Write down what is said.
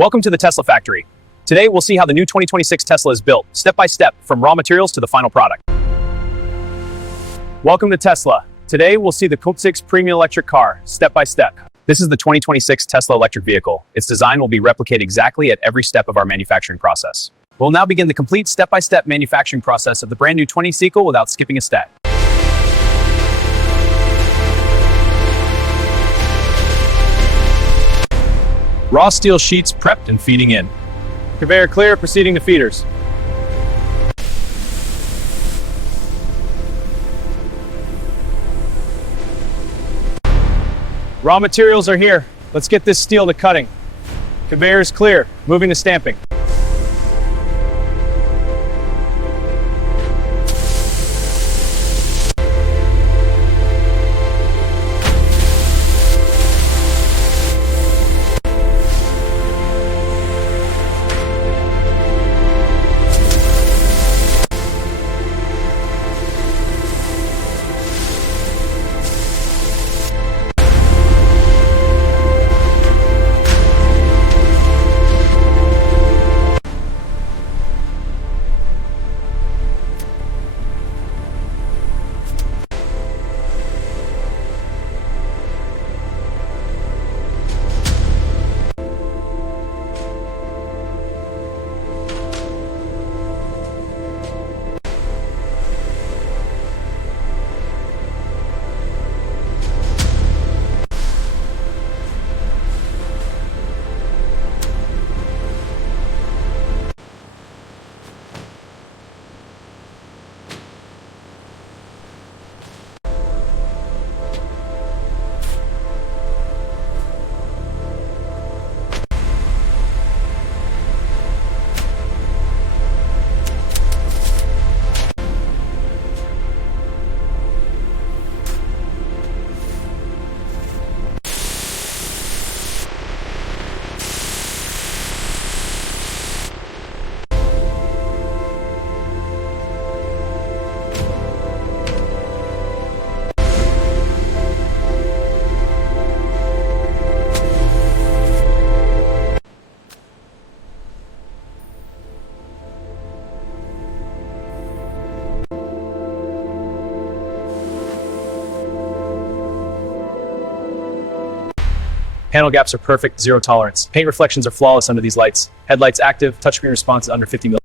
Welcome to the Tesla factory. Today we'll see how the new 2026 Tesla is built, step by step, from raw materials to the final product. Welcome to Tesla. Today we'll see the Q6 premium electric car, step by step. This is the 2026 Tesla electric vehicle. Its design will be replicated exactly at every step of our manufacturing process. We'll now begin the complete step-by-step manufacturing process of the brand new 20 without skipping a step. Raw steel sheets prepped and feeding in. Conveyor clear, proceeding to feeders. Raw materials are here. Let's get this steel to cutting. Conveyor is clear, moving to stamping. Panel gaps are perfect, zero tolerance. Paint reflections are flawless under these lights. Headlights active, touchscreen response is under 50 ms.